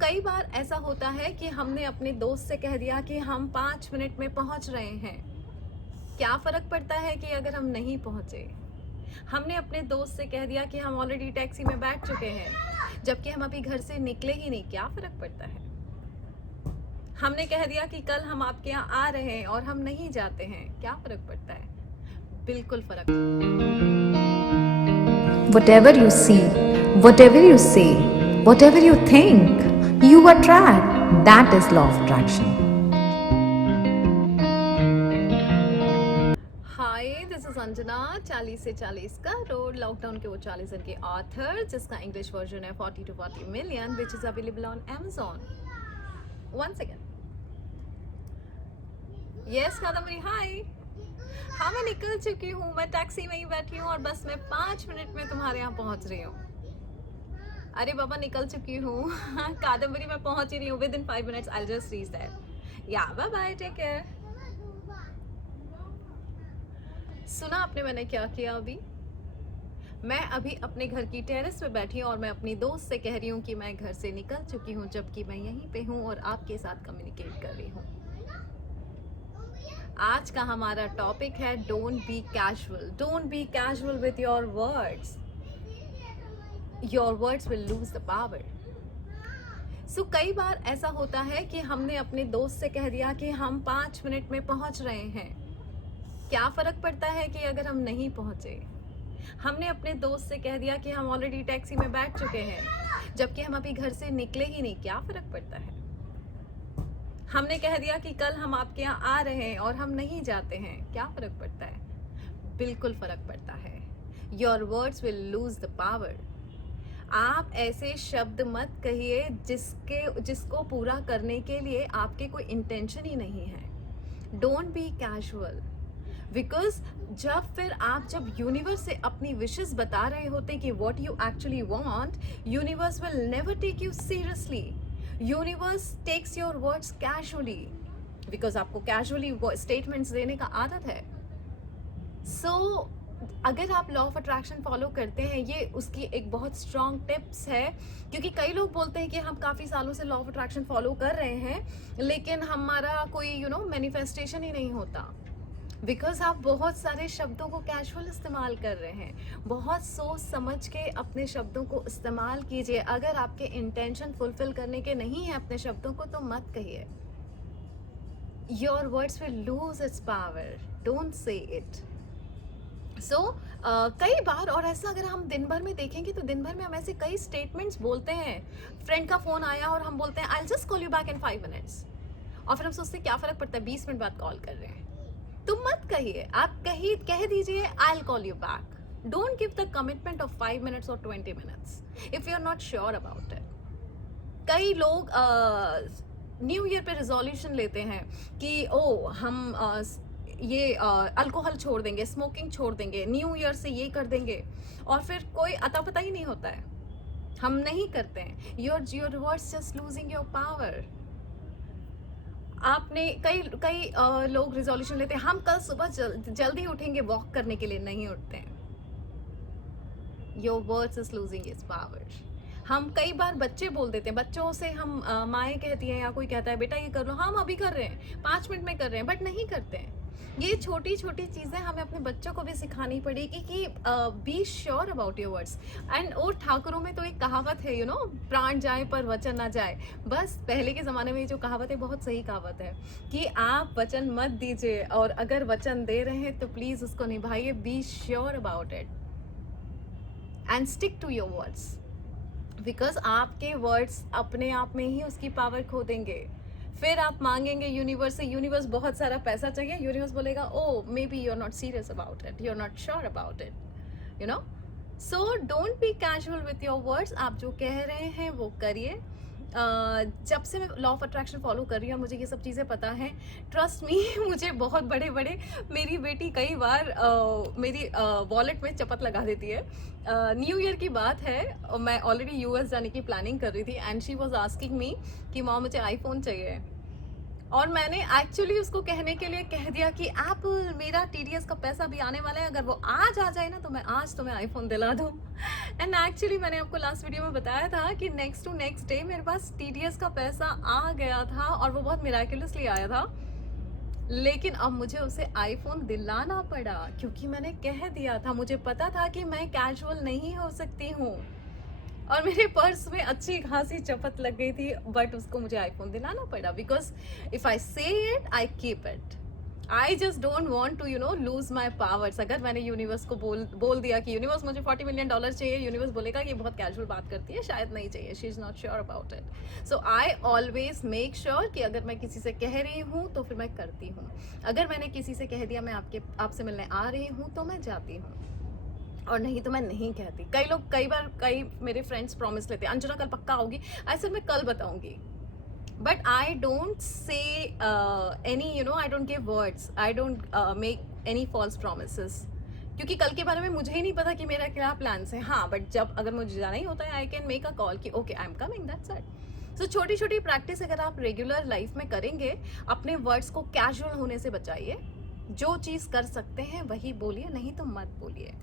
कई बार ऐसा होता है कि हमने अपने दोस्त से कह दिया कि हम 5 मिनट में पहुंच रहे हैं। क्या फर्क पड़ता है कि अगर हम नहीं पहुंचे? हमने अपने दोस्त से कह दिया कि हम ऑलरेडी टैक्सी में बैठ चुके हैं, जबकि हम अभी घर से निकले ही नहीं। क्या फर्क पड़ता है? हमने कह दिया कि कल हम आपके यहाँ आ रहे हैं और हम नहीं जाते हैं। क्या फर्क पड़ता है? बिल्कुल फर्क। Whatever you see, whatever you say, whatever you think, you attract. That is law of attraction. Hi, this is Anjana. 40 से 40 का रोड, लॉकडाउन के वो 40 दिन के ऑथर, जिसका इंग्लिश वर्जन है 40 to 40 million, which is available on Amazon. One second. Yes Kadambari, hi. हाँ, मैं निकल चुकी हूँ, मैं टैक्सी में ही बैठी हूँ और बस मैं 5 मिनट में तुम्हारे यहाँ पहुँच रही हूँ। अरे बाबा, निकल चुकी हूँ। कादम्बरी मैं पहुँच ही रही हूँ। With in 5 minutes I just reach that. या बाय बाय, टेक केयर। सुना आपने मैंने क्या किया अभी? मैं अभी अपने घर की टेरेस पे बैठी हूँ और मैं अपनी दोस्त से कह रही हूँ कि मैं घर से निकल चुकी हूँ, जबकि मैं यहीं पे हूँ और आपके साथ कम्युनिकेट कर रही हूँ। आज का हमारा टॉपिक है don't be casual. Don't be casual with your words. Your words will lose the power. कई बार ऐसा होता है कि हमने अपने दोस्त से कह दिया कि हम 5 मिनट में पहुंच रहे हैं। क्या फर्क पड़ता है कि अगर हम नहीं पहुंचे? हमने अपने दोस्त से कह दिया कि हम ऑलरेडी टैक्सी में बैठ चुके हैं, जबकि हम अभी घर से निकले ही नहीं। क्या फर्क पड़ता है? हमने कह दिया कि कल हम आपके यहाँ आ रहे हैं और हम नहीं जाते हैं। क्या फर्क पड़ता है? बिल्कुल फर्क पड़ता है। Your words will lose the power. आप ऐसे शब्द मत कहिए जिसको पूरा करने के लिए आपके कोई इंटेंशन ही नहीं है। डोंट बी कैजुअल, बिकॉज जब यूनिवर्स से अपनी विशेस बता रहे होते कि what you actually want, universe will never take you seriously. Universe takes your words casually, because आपको कैजुअली स्टेटमेंट्स देने का आदत है। अगर आप लॉ ऑफ अट्रैक्शन फॉलो करते हैं, ये उसकी एक बहुत स्ट्रॉन्ग टिप्स है। क्योंकि कई लोग बोलते हैं कि हम काफ़ी सालों से लॉ ऑफ अट्रैक्शन फॉलो कर रहे हैं, लेकिन हमारा कोई मैनिफेस्टेशन ही नहीं होता। बिकॉज आप बहुत सारे शब्दों को कैजुअल इस्तेमाल कर रहे हैं। बहुत सोच समझ के अपने शब्दों को इस्तेमाल कीजिए। अगर आपके इंटेंशन फुलफिल करने के नहीं है अपने शब्दों को, तो मत कहिए। Your words will lose its power, don't say it. कई बार, और ऐसा अगर हम दिन भर में देखेंगे तो दिन भर में हम ऐसे कई स्टेटमेंट्स बोलते हैं। फ्रेंड का फोन आया और हम बोलते हैं I will just call you back in 5 minutes, और फिर हम सोचते हैं क्या फर्क पड़ता है, 20 मिनट बाद कॉल कर रहे हैं। तो मत कहिए, आप कह दीजिए I will call you back. Don't give the commitment of 5 minutes और 20 minutes if you are not sure about it. कई लोग न्यू ईयर पे रिजोल्यूशन लेते हैं कि हम ये अल्कोहल छोड़ देंगे, स्मोकिंग छोड़ देंगे, न्यू ईयर से ये कर देंगे, और फिर कोई अता पता ही नहीं होता है। हम नहीं करते हैं। Your words just losing your power. आपने कई लोग रिजोल्यूशन लेते हैं, हम कल सुबह जल्दी उठेंगे वॉक करने के लिए, नहीं उठते हैं। Your words is losing its power. हम कई बार बच्चे बोल देते हैं, बच्चों से हम माएँ कहती हैं या कोई कहता है बेटा ये कर लो, हम अभी कर रहे हैं, 5 मिनट में कर रहे हैं, बट नहीं करते हैं। ये छोटी छोटी चीज़ें हमें अपने बच्चों को भी सिखानी पड़ेगी कि be sure about your words. And और ठाकुरों में तो एक कहावत है, प्राण जाए पर वचन ना जाए। बस पहले के ज़माने में ये जो कहावत है, बहुत सही कहावत है कि आप वचन मत दीजिए, और अगर वचन दे रहे हैं तो प्लीज़ उसको निभाइए। Be sure about it and stick to your words, because आपके वर्ड्स अपने आप में ही उसकी पावर खो देंगे। फिर आप मांगेंगे यूनिवर्स से, यूनिवर्स बहुत सारा पैसा चाहिए, यूनिवर्स बोलेगा oh maybe you are not serious about it, you are not sure about it, so don't be casual with your words. आप जो कह रहे हैं वो करिए। जब से मैं लॉ ऑफ अट्रैक्शन फॉलो कर रही हूँ, मुझे ये सब चीज़ें पता हैं। ट्रस्ट मी, मुझे बहुत बड़े मेरी बेटी कई बार मेरी वॉलेट में चपत लगा देती है। न्यू ईयर की बात है, मैं ऑलरेडी यूएस जाने की प्लानिंग कर रही थी, and she was asking me कि माँ मुझे आईफोन चाहिए। और मैंने एक्चुअली उसको कहने के लिए कह दिया कि एप्पल मेरा TDS का पैसा भी आने वाला है, अगर वो आज आ जाए ना तो मैं आज तुम्हें आईफोन दिला दूँ। एंड एक्चुअली मैंने आपको लास्ट वीडियो में बताया था कि नेक्स्ट टू नेक्स्ट डे मेरे पास TDS का पैसा आ गया था और वो बहुत मिराकुलसली आया था। लेकिन अब मुझे उसे आईफोन दिलाना पड़ा क्योंकि मैंने कह दिया था, मुझे पता था कि मैं कैजुअल नहीं हो सकती हूँ और मेरे पर्स में अच्छी खासी चपत लग गई थी, बट उसको मुझे आईफोन दिलाना पड़ा because if I say it I keep it. I just don't want to lose my powers. अगर मैंने यूनिवर्स को बोल दिया कि यूनिवर्स मुझे $40 मिलियन चाहिए, यूनिवर्स बोलेगा कि बहुत कैजुअल बात करती है, शायद नहीं चाहिए, she is not sure about it. So I always make sure कि अगर मैं किसी से कह रही हूँ तो फिर मैं करती हूँ। अगर मैंने किसी से कह दिया मैं आपसे मिलने आ रही हूँ तो मैं जाती हूँ, और नहीं तो मैं नहीं कहती। कई मेरे फ्रेंड्स प्रॉमिस लेते हैं अंजना कल पक्का आओगी, ऐसे मैं कल बताऊंगी, but I don't say any I don't give words, I don't make any false promises, क्योंकि कल के बारे में मुझे ही नहीं पता कि मेरा क्या प्लान्स है। हाँ, बट जब अगर मुझे जाना ही होता है I can make a call कि okay I am coming, that's it. So छोटी छोटी प्रैक्टिस अगर आप रेगुलर लाइफ में करेंगे, अपने वर्ड्स को कैजुअल होने से बचाइए। जो चीज़ कर सकते हैं वही बोलिए, नहीं तो मत बोलिए।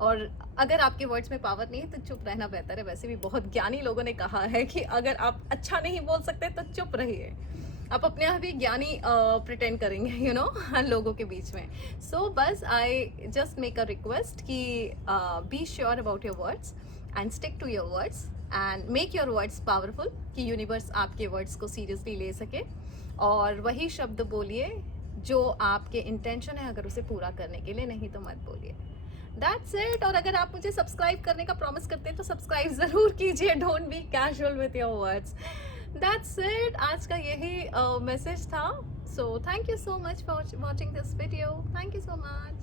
और अगर आपके वर्ड्स में पावर नहीं है तो चुप रहना बेहतर है। वैसे भी बहुत ज्ञानी लोगों ने कहा है कि अगर आप अच्छा नहीं बोल सकते तो चुप रहिए। आप अपने आप ही ज्ञानी प्रिटेंड करेंगे लोगों के बीच में। सो बस I just make a request कि be sure about your words and stick to your words and make your words powerful, कि यूनिवर्स आपके वर्ड्स को सीरियसली ले सके। और वही शब्द बोलिए जो आपके इंटेंशन है, अगर उसे पूरा करने के लिए, नहीं तो मत बोलिए। That's it. और अगर आप मुझे सब्सक्राइब करने का प्रॉमिस करते हैं तो सब्सक्राइब जरूर कीजिए। Don't be casual with your words. That's it. आज का यही मैसेज था। So thank you so much for watching this video. Thank you so much.